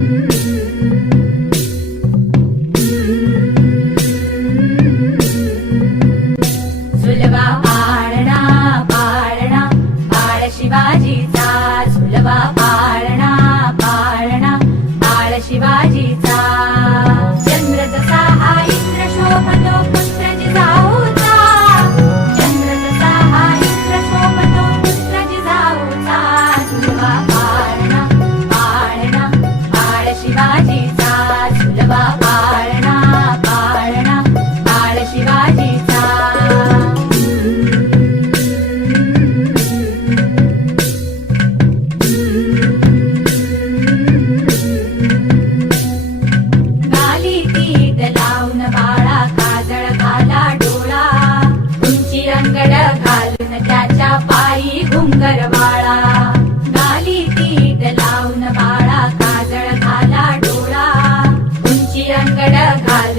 Mm-hmm. Shivaji सा सुलभा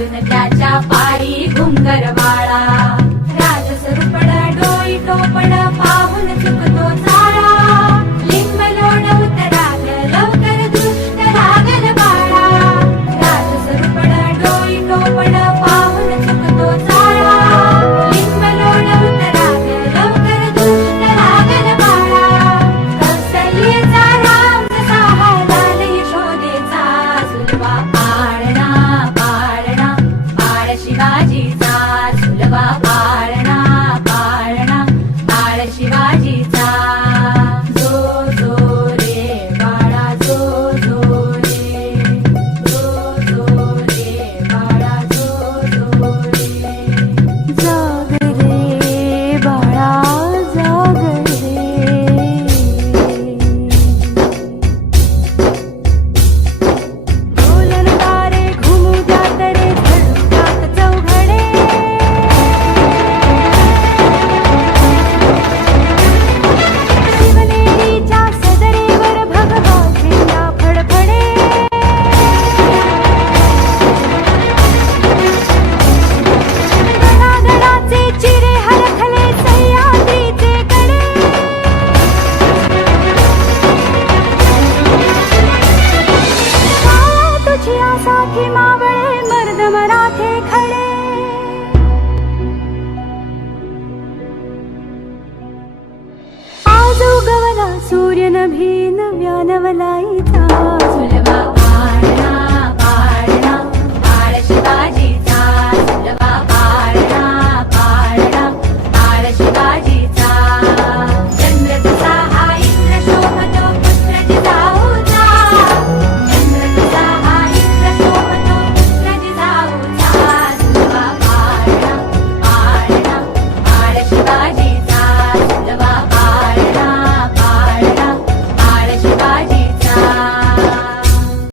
अर्जुन त्याच्या पायी घुंगर सूर्यनभी नव्या नवलायिता